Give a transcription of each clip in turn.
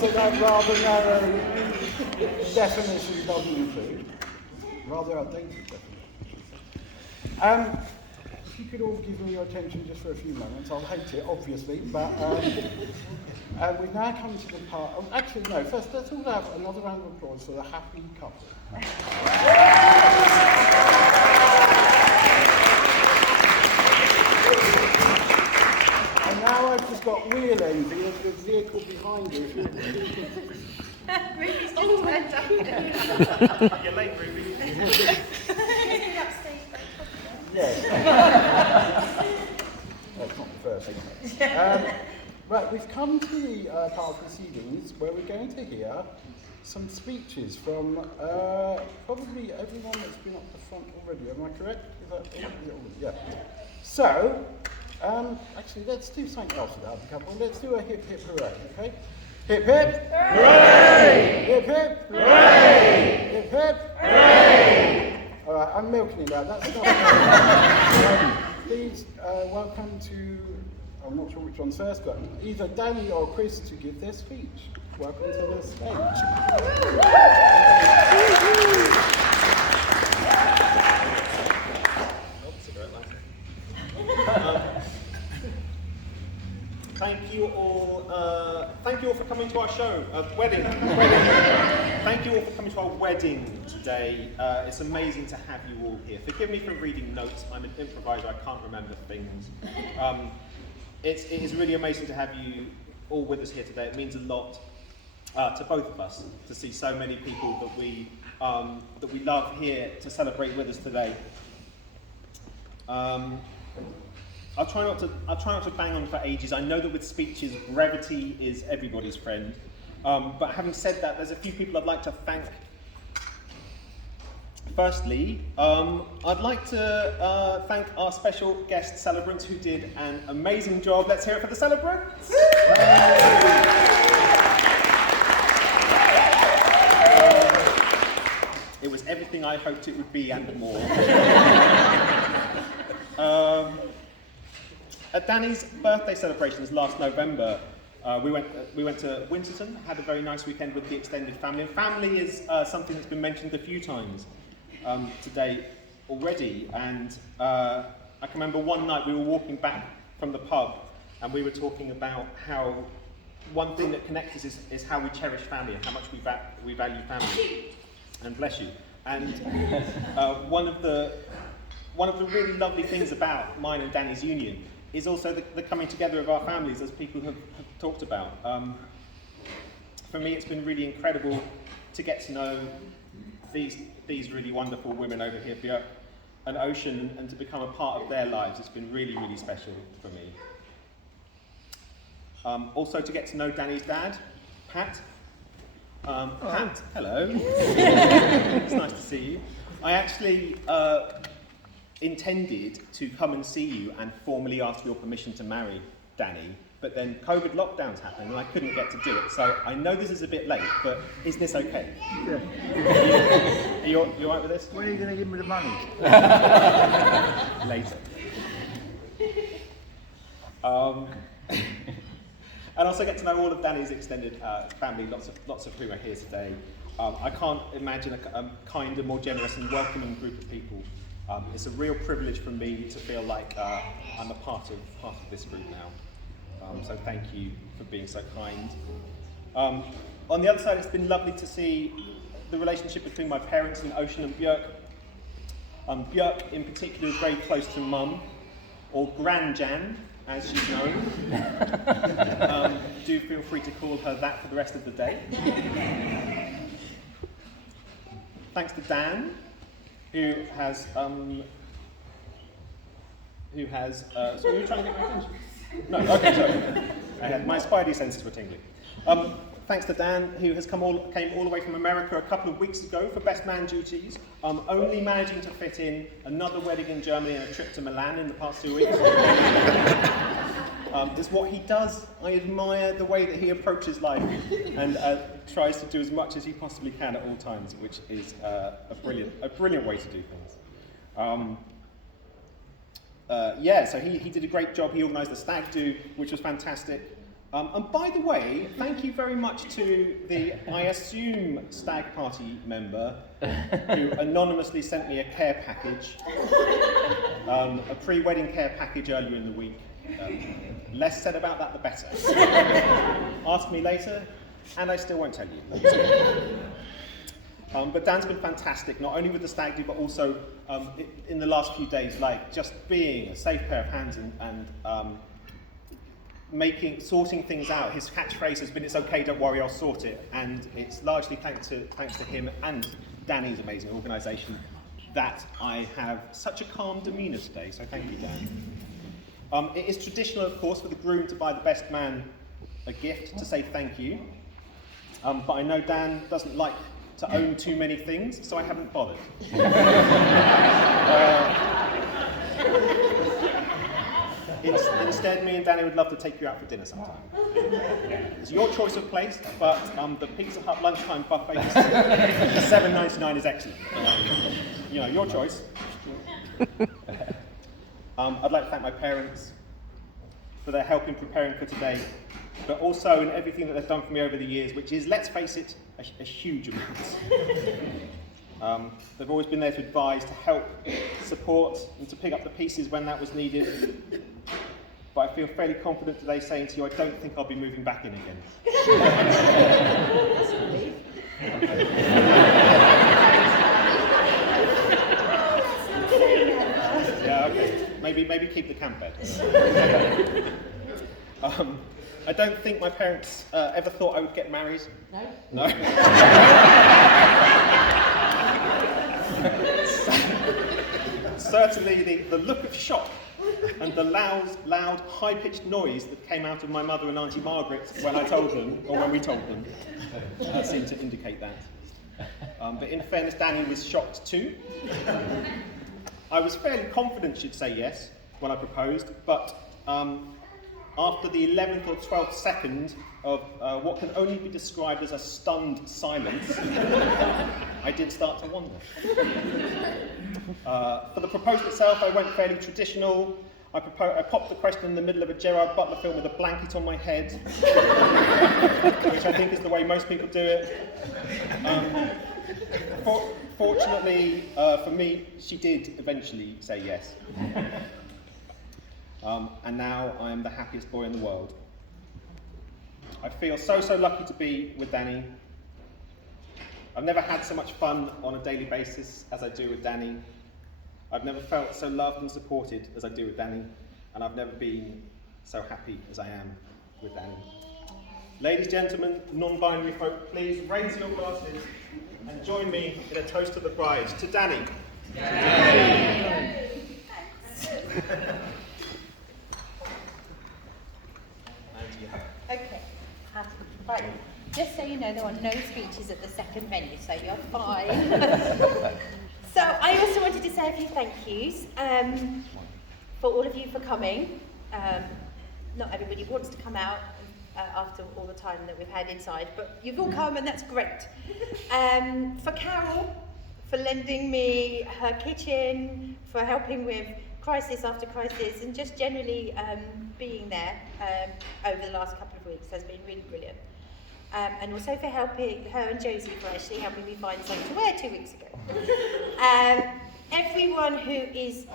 that that rather narrow definition doesn't include. Rather outdated definition. If you could all give me your attention just for a few moments, I'll hate it, obviously, but we've now come to the part. Oh, actually, no, first let's all have another round of applause for the happy couple. And now I've just got real envy of the vehicle behind you. Ruby's just turned up. You're late, Ruby. Yes. That's not the first thing. Right, we've come to the part of proceedings where we're going to hear some speeches from probably everyone that's been up the front already. Am I correct? Is that yeah. So, actually, let's do something else with that couple. Let's do a hip hip hooray, okay? Hip hip hooray! Hip hip hooray! Hip hip hooray! All right, I'm milking it out. That's not. Please welcome to. I'm not sure which one's first, but either Danny or Chris to give their speech. Welcome to the stage. Thank you all for coming to our show, wedding. Thank you all for coming to our wedding today. It's amazing to have you all here. Forgive me for reading notes. I'm an improviser. I can't remember things. It is really amazing to have you all with us here today. It means a lot to both of us to see so many people that we love here to celebrate with us today. I'll try not to bang on for ages. I know that with speeches, brevity is everybody's friend. But having said that, there's a few people I'd like to thank. Firstly, I'd like to thank our special guest celebrants who did an amazing job. Let's hear it for the celebrants. It was everything I hoped it would be and more. At Danny's birthday celebrations last November, we went to Winterton, had a very nice weekend with the extended family. And family is something that's been mentioned a few times today already. And I can remember one night we were walking back from the pub and we were talking about how one thing that connects us is how we cherish family and how much we value family. And bless you. And one of the really lovely things about mine and Danny's union is also the coming together of our families, as people have talked about. For me, it's been really incredible to get to know these really wonderful women over here, Björk and Ocean, and to become a part of their lives. It's been really, really special for me. Also to get to know Danny's dad, Pat. Pat, hello. It's nice to see you. I actually intended to come and see you and formally ask your permission to marry Danny, but then COVID lockdowns happened and I couldn't get to do it. So I know this is a bit late, but is this okay? Yeah. You all right with this? When are you going to give me the money? Later. And also get to know all of Danny's extended family, lots of whom are here today. I can't imagine a kinder, more generous and welcoming group of people. It's a real privilege for me to feel like I'm a part of this group now. So thank you for being so kind. On the other side, it's been lovely to see the relationship between my parents and Ocean and Björk. Björk in particular is very close to Mum, or Gran Jan, as she's known. Do feel free to call her that for the rest of the day. Thanks to Dan, who has so were you trying to get my attention? No, okay, sorry. My spidey senses were tingling. Thanks to Dan, who came all the way from America a couple of weeks ago for best man duties, only managing to fit in another wedding in Germany and a trip to Milan in the past 2 weeks. It's what he does. I admire the way that he approaches life and tries to do as much as he possibly can at all times, which is a brilliant way to do things. So he did a great job. He organised the stag do, which was fantastic. And by the way, thank you very much to the, I assume, stag party member who anonymously sent me a care package, a pre-wedding care package earlier in the week. Less said about that, the better. Ask me later, and I still won't tell you. But Dan's been fantastic, not only with the stag do, but also in the last few days, like just being a safe pair of hands and sorting things out. His catchphrase has been, "It's okay, don't worry, I'll sort it." And it's largely thanks to him and Danny's amazing organisation that I have such a calm demeanour today, so thank you, Dan. It is traditional, of course, for the groom to buy the best man a gift to say thank you. But I know Dan doesn't like to own too many things, so I haven't bothered. Instead, me and Danny would love to take you out for dinner sometime. It's your choice of place, but the Pizza Hut lunchtime buffet for $7.99 is excellent. You know, your choice. I'd like to thank my parents for their help in preparing for today, but also in everything that they've done for me over the years, which is, let's face it, a huge amount. They've always been there to advise, to help, support, and to pick up the pieces when that was needed. But I feel fairly confident today saying to you, I don't think I'll be moving back in again. Yeah, okay. Maybe keep the camp bed. I don't think my parents ever thought I would get married. No? Certainly the look of shock and the loud, high-pitched noise that came out of my mother and Auntie Margaret when I told them, or when we told them, seemed to indicate that. But in fairness, Danny was shocked too. I was fairly confident she'd say yes when I proposed, but after the 11th or 12th second of what can only be described as a stunned silence, I did start to wonder. For the proposal itself, I went fairly traditional. I popped the question in the middle of a Gerard Butler film with a blanket on my head, which I think is the way most people do it. Fortunately for me, she did eventually say yes. And now I am the happiest boy in the world. I feel so lucky to be with Danny. I've never had so much fun on a daily basis as I do with Danny. I've never felt so loved and supported as I do with Danny, and I've never been so happy as I am with Danny. Ladies, gentlemen, non-binary folk, please raise your glasses and join me in a toast to the bride, to Danny. Yay. Okay, right. Just so you know, there are no speeches at the second venue, so you're fine. So I also wanted to say a few thank yous for all of you for coming. Not everybody wants to come out after all the time that we've had inside, but you've all come and that's great. For Carol, for lending me her kitchen, for helping with crisis after crisis, and just generally being there over the last couple of weeks has been really brilliant. And also for helping her and Josie for actually helping me find something to wear 2 weeks ago. Everyone who is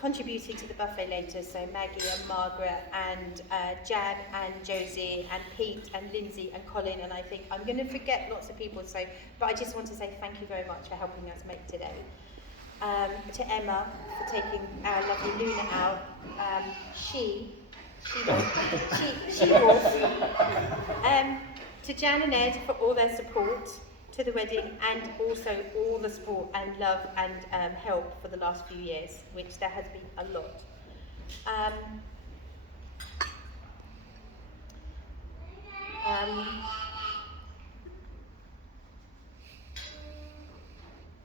contributing to the buffet later, so Maggie and Margaret and Jan and Josie and Pete and Lindsay and Colin, and I think I'm going to forget lots of people, so but I just want to say thank you very much for helping us make today. To Emma for taking our lovely Luna out. She was. To Jan and Ed for all their support to the wedding, and also all the support and love and help for the last few years, which there has been a lot.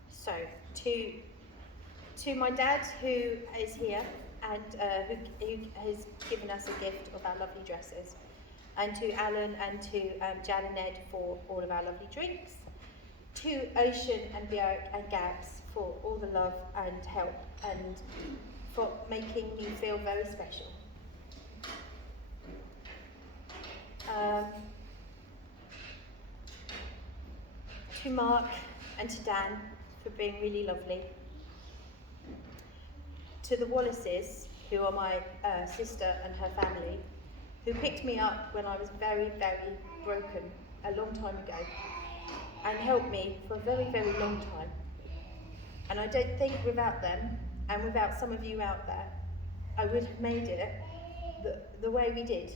So to my dad, who is here and who has given us a gift of our lovely dresses, and to Alan and to Jan and Ed for all of our lovely drinks, to Ocean and Björk and Gabs for all the love and help and for making me feel very special. To Mark and to Dan for being really lovely. To the Wallaces, who are my sister and her family, who picked me up when I was very, very broken a long time ago and helped me for a very, very long time. And I don't think without them and without some of you out there, I would have made it the way we did.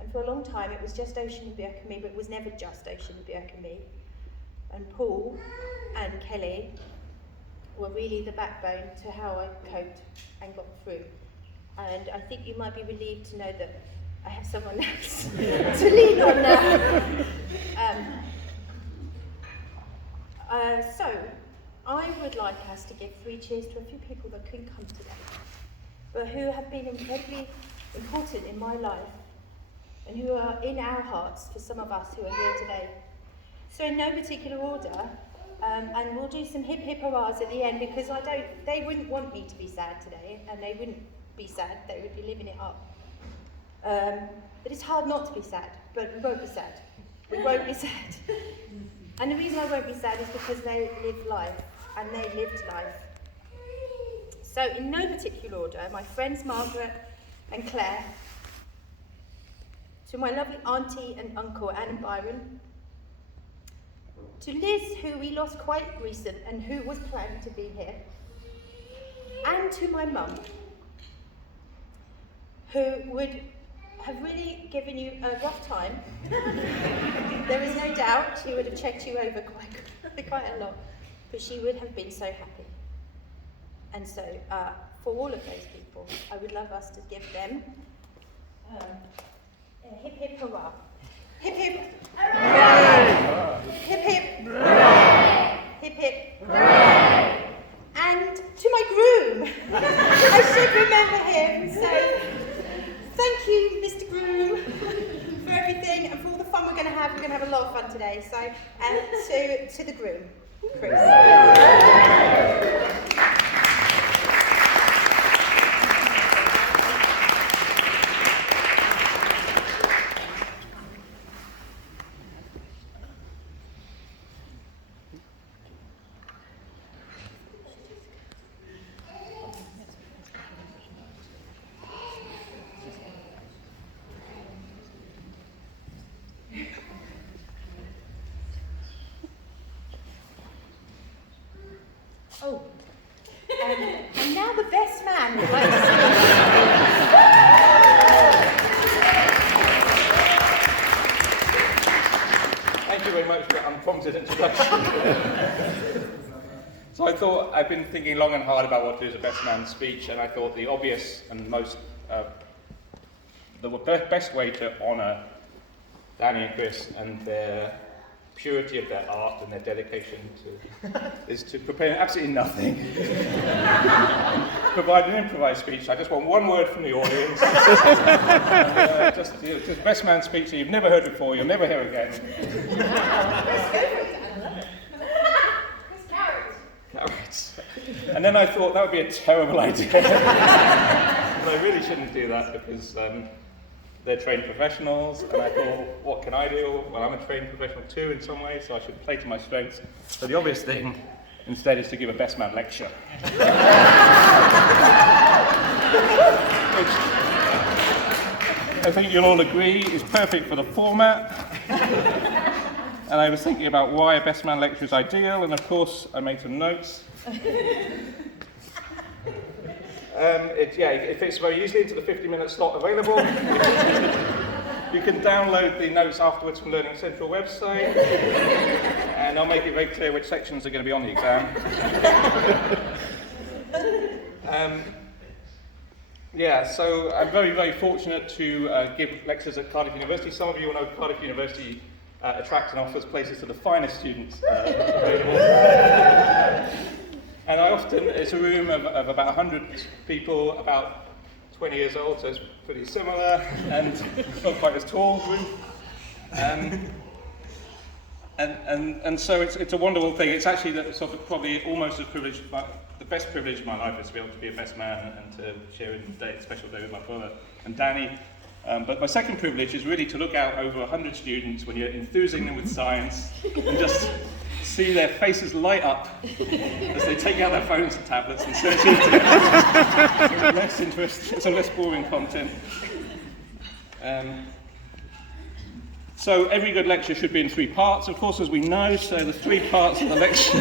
And for a long time it was just Ocean and Björk and me, but it was never just Ocean and Björk and me. And Paul and Kelly were really the backbone to how I coped and got through. And I think you might be relieved to know that I have someone else to lean on now. So, I would like us to give 3 cheers to a few people that couldn't come today, but who have been incredibly important in my life and who are in our hearts for some of us who are here today. So in no particular order, and we'll do some hip hip hurrahs at the end because they wouldn't want me to be sad today, and they wouldn't be sad, they would be living it up. But it's hard not to be sad, but we won't be sad. We won't be sad. And the reason I won't be sad is because they lived life, and they lived life. So in no particular order, my friends Margaret and Claire, to my lovely auntie and uncle Anne and Byron, to Liz, who we lost quite recent and who was planning to be here, and to my mum, who would have really given you a rough time. There is no doubt she would have checked you over quite a lot, but she would have been so happy. And so, for all of those people, I would love us to give them a hip hip hurrah. Hip hip hooray! Hip hip hooray! Hip hip hooray! And to my groom, I should remember him. So thank you, Mr. Groom, for everything and for all the fun we're going to have. We're going to have a lot of fun today. So, and to the groom, Chris. Oh, and now the best man would like to speak. Thank you very much for that unprompted introduction. So I thought, I've been thinking long and hard about what to do as a best man speech, and I thought the obvious and most, the best way to honour Danny and Chris and their purity of their art and their dedication to is to prepare absolutely nothing. Provide an improvised speech. I just want one word from the audience. Just best man speech that you've never heard before, you'll never hear again. Carrots. And then I thought that would be a terrible idea. But I really shouldn't do that because they're trained professionals, and I thought, what can I do? Well, I'm a trained professional too in some ways, so I should play to my strengths. So the obvious thing instead is to give a best man lecture. Which I think you'll all agree is perfect for the format. And I was thinking about why a best man lecture is ideal, and of course I made some notes. It fits very easily into the 50-minute slot available. You can download the notes afterwards from Learning Central website, and I'll make it very clear which sections are going to be on the exam. So I'm very, very fortunate to give lectures at Cardiff University. Some of you will know Cardiff University attracts and offers places to the finest students available. And it's a room of about 100 people, about 20 years old, so it's pretty similar, and not quite as tall room. And so it's a wonderful thing. It's actually sort of probably almost as privileged, the best privilege of my life is to be able to be a best man and to share a special day with my brother and Danny. But my second privilege is really to look out over 100 students when you're enthusing them with science and just see their faces light up as they take out their phones and tablets and search into some less boring content. So every good lecture should be in 3 parts, of course, as we know. So the 3 parts of the lecture,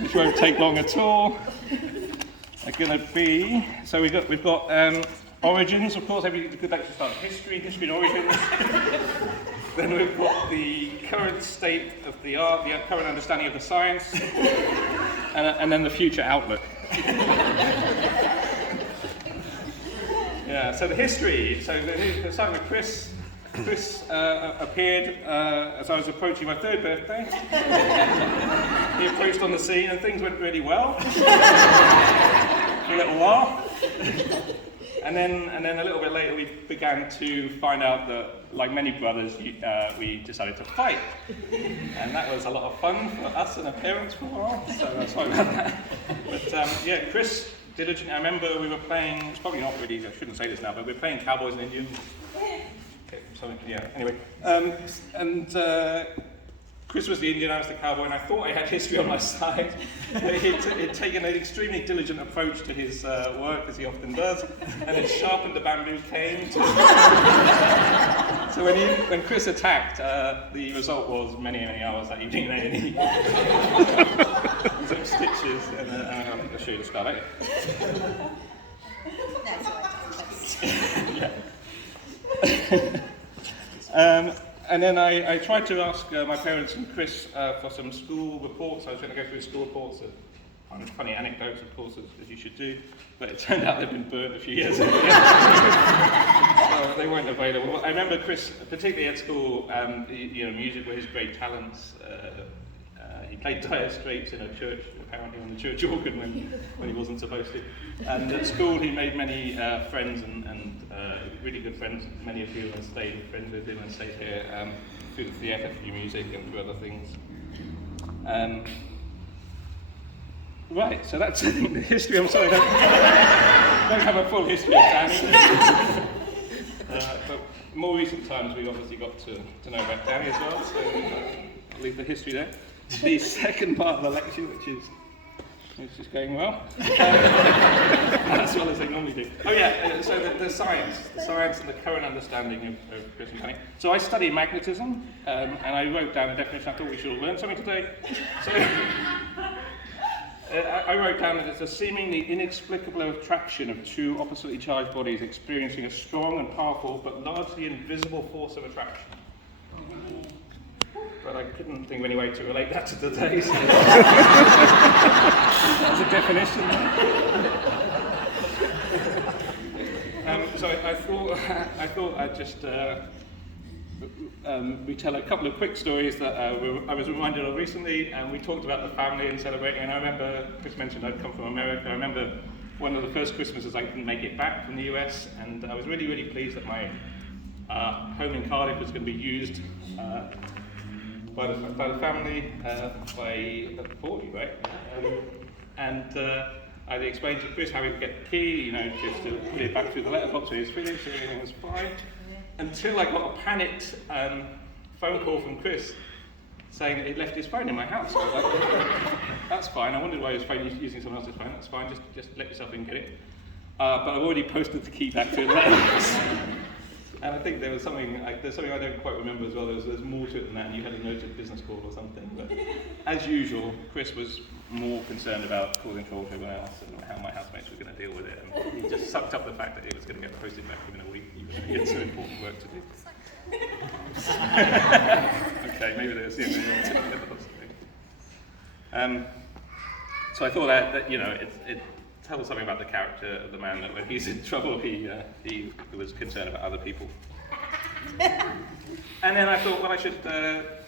which won't take long at all, are going to be. So we've got origins, of course. Every good lecture starts with history and origins. Then we've got the current state of the art, the current understanding of the science, and then the future outlook. Yeah. So the history. So the starting with Chris. Chris appeared as I was approaching my 3rd birthday. He approached on the scene and things went really well for a little while. And then a little bit later we began to find out that, like many brothers, we decided to fight. And that was a lot of fun for us and our parents for a while, so sorry about that. But yeah, Chris, diligent. I remember we were playing, it's probably not really, I shouldn't say this now, but we were playing Cowboys and Indians. Yeah, anyway. Chris was the Indian, I was the cowboy, and I thought I had history on my side. He'd taken an extremely diligent approach to his work, as he often does, and had sharpened the bamboo cane. So when Chris attacked, the result was many hours that evening in A&E. Some stitches, and I'll show you the scar later. That's all right. Yeah. And then I tried to ask my parents and Chris for some school reports. I was going to go through school reports of funny anecdotes, of course, as you should do, but it turned out they'd been burnt a few years ago. So they weren't available. I remember Chris, particularly at school, music were his great talents. He played Dire Straits in a church, apparently on the church organ when he wasn't supposed to. And at school he made many friends and really good friends, many of whom have stayed friends with him and stayed here through the FFU music and through other things. Right, so that's the history. I'm sorry, I don't have a full history of Danny. But more recent times we've obviously got to know about Danny as well, so I'll leave the history there. The second part of the lecture, which is going well, as well as they normally do. Oh yeah, so the science and the current understanding of Chris and Danny. So I study magnetism, and I wrote down a definition. I thought we should all learn something today. So I wrote down that it's a seemingly inexplicable attraction of two oppositely charged bodies experiencing a strong and powerful but largely invisible force of attraction. But I couldn't think of any way to relate that to today, so that's a definition. So I thought I'd just retell a couple of quick stories that I was reminded of recently, and we talked about the family and celebrating, and I remember, Chris mentioned I'd come from America. I remember one of the first Christmases I couldn't make it back from the US, and I was really, really pleased that my home in Cardiff was going to be used by the family, by 40, right? I explained to Chris how he would get the key, just to put it back through the letterbox when he was finished, so everything was fine. Until I got a panicked phone call from Chris saying that he'd left his phone in my house. I was like, that's fine. I wondered why he was using someone else's phone. That's fine, just let yourself in and get it. But I've already posted the key back to the letterbox. And I think there's something I don't quite remember as well. There's more to it than that, and you had a noted business call or something. But as usual, Chris was more concerned about causing trouble for everyone else and how my housemates were going to deal with it. And he just sucked up the fact that it was going to get posted back within a week, even though he had some important work to do. Okay, maybe there's the end. So I thought that it tells something about the character of the man, that when he's in trouble, he was concerned about other people. And then I thought, well, I should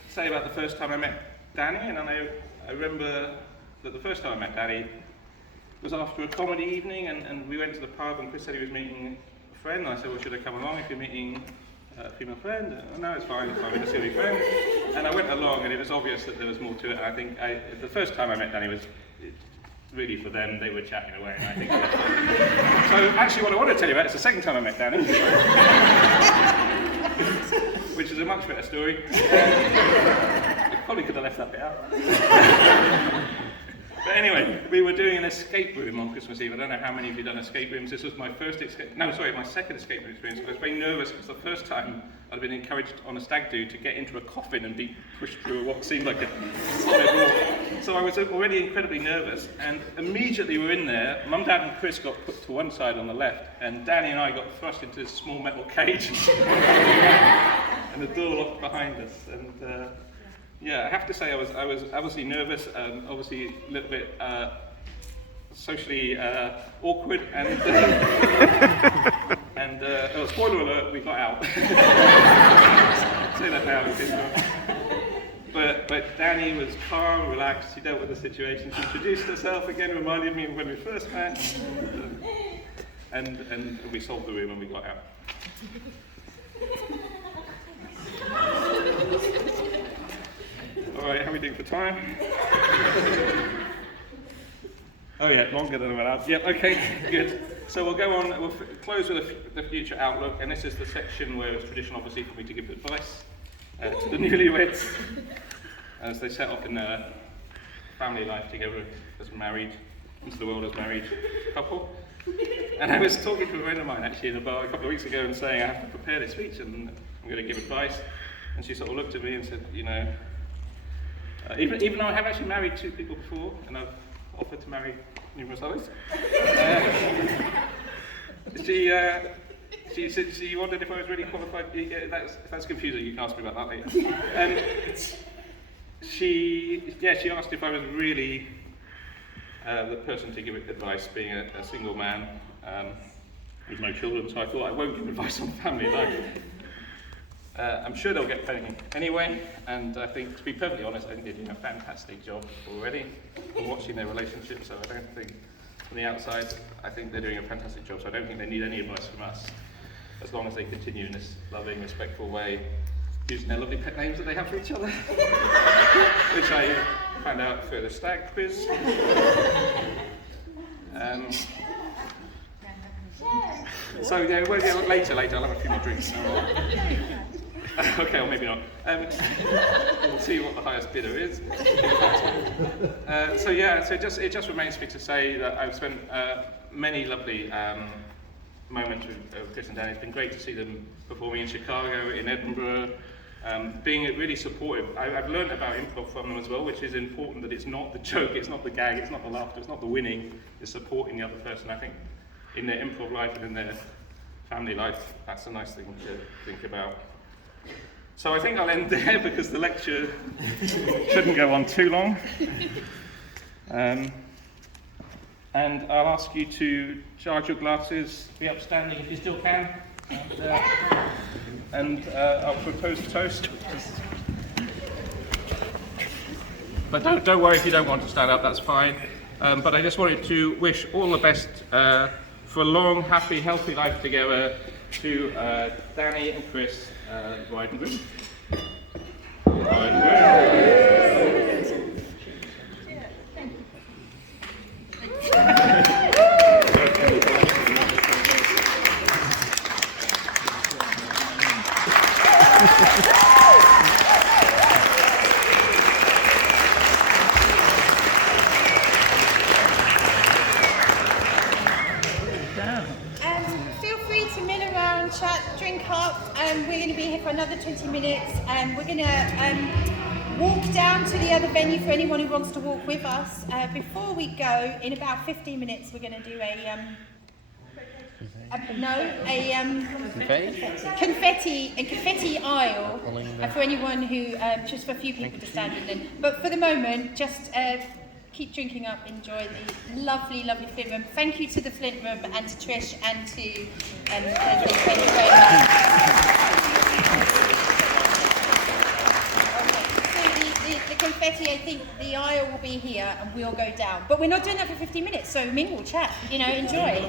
say about the first time I met Danny, and then I remember that the first time I met Danny was after a comedy evening, and we went to the pub, and Chris said he was meeting a friend, and I said, well, should I come along if you're meeting a female friend? No, it's fine, we just see a friend. And I went along, and it was obvious that there was more to it, and I think the first time I met Danny was really for them. They were chatting away, and I think so actually what I want to tell you about is the second time I met Danny. which is a much better story. I probably could have left that bit out. But anyway, we were doing an escape room on Christmas Eve. I don't know how many of you have done escape rooms. This was my my second escape room experience. I was very nervous because the first time I'd been encouraged on a stag do to get into a coffin and be pushed through what seemed like a solid wall. So I was already incredibly nervous, and immediately we were in there. Mum, Dad and Chris got put to one side on the left, and Danny and I got thrust into this small metal cage. And the door locked behind us. And yeah, I have to say I was obviously nervous, obviously a little bit socially awkward, and spoiler alert, we got out. Say that now. But Danny was calm, relaxed. She dealt with the situation. She introduced herself again, reminded me of when we first met, and we solved the room and we got out. All right, how are we doing for time? Oh yeah, longer than I'm allowed. Yep, okay, good. So we'll go on, we'll close with the future outlook, and this is the section where it's traditional, obviously, for me to give advice to the newlyweds as they set off in their family life together as married, into the world as married couple. And I was talking to a friend of mine actually in a bar a couple of weeks ago and saying I have to prepare this speech and I'm going to give advice. And she sort of looked at me and said, you know, even though I have actually married 2 people before, and I've offered to marry numerous others, she said she wondered if I was really qualified. If that's confusing, you can ask me about that later. She asked if I was really the person to give advice, being a single man with no children. So I thought I won't give advice on family life. I'm sure they'll get plenty anyway, and I think, to be perfectly honest, I think they're doing a fantastic job already for watching their relationship, so I don't think, from the outside, I think they're doing a fantastic job, so I don't think they need any advice from us, as long as they continue in this loving, respectful way, using their lovely pet names that they have for each other, which I found out through the stag quiz. So yeah, later, I'll have a few more drinks. Okay, or maybe not. We'll see what the highest bidder is. So it just remains for me to say that I've spent many lovely moments with Chris and Danny. It's been great to see them performing in Chicago, in Edinburgh, being really supportive. I've learned about improv from them as well, which is important, that it's not the joke, it's not the gag, it's not the laughter, it's not the winning, it's supporting the other person. I think in their improv life and in their family life, that's a nice thing to think about. So I think I'll end there because the lecture shouldn't go on too long. And I'll ask you to charge your glasses, be upstanding if you still can. And I'll propose a toast. But don't worry if you don't want to stand up, that's fine. But I just wanted to wish all the best for a long, happy, healthy life together to Danny and Chris, bride and groom. Bride and groom. Feel free to mill around, chat, drink up. We're going to be here for another 20 minutes. We're going to walk down to the other venue for anyone who wants to walk with us. Before we go, in about 15 minutes, we're going to do confetti aisle for anyone who, just for a few people to stand in. But for the moment, just keep drinking up, enjoy the lovely, lovely Flint room. Thank you to the Flint room and to Trish and to Leslie. Thank you very much. Okay, so the confetti, I think the aisle will be here and we'll go down. But we're not doing that for 15 minutes, so mingle, chat, enjoy.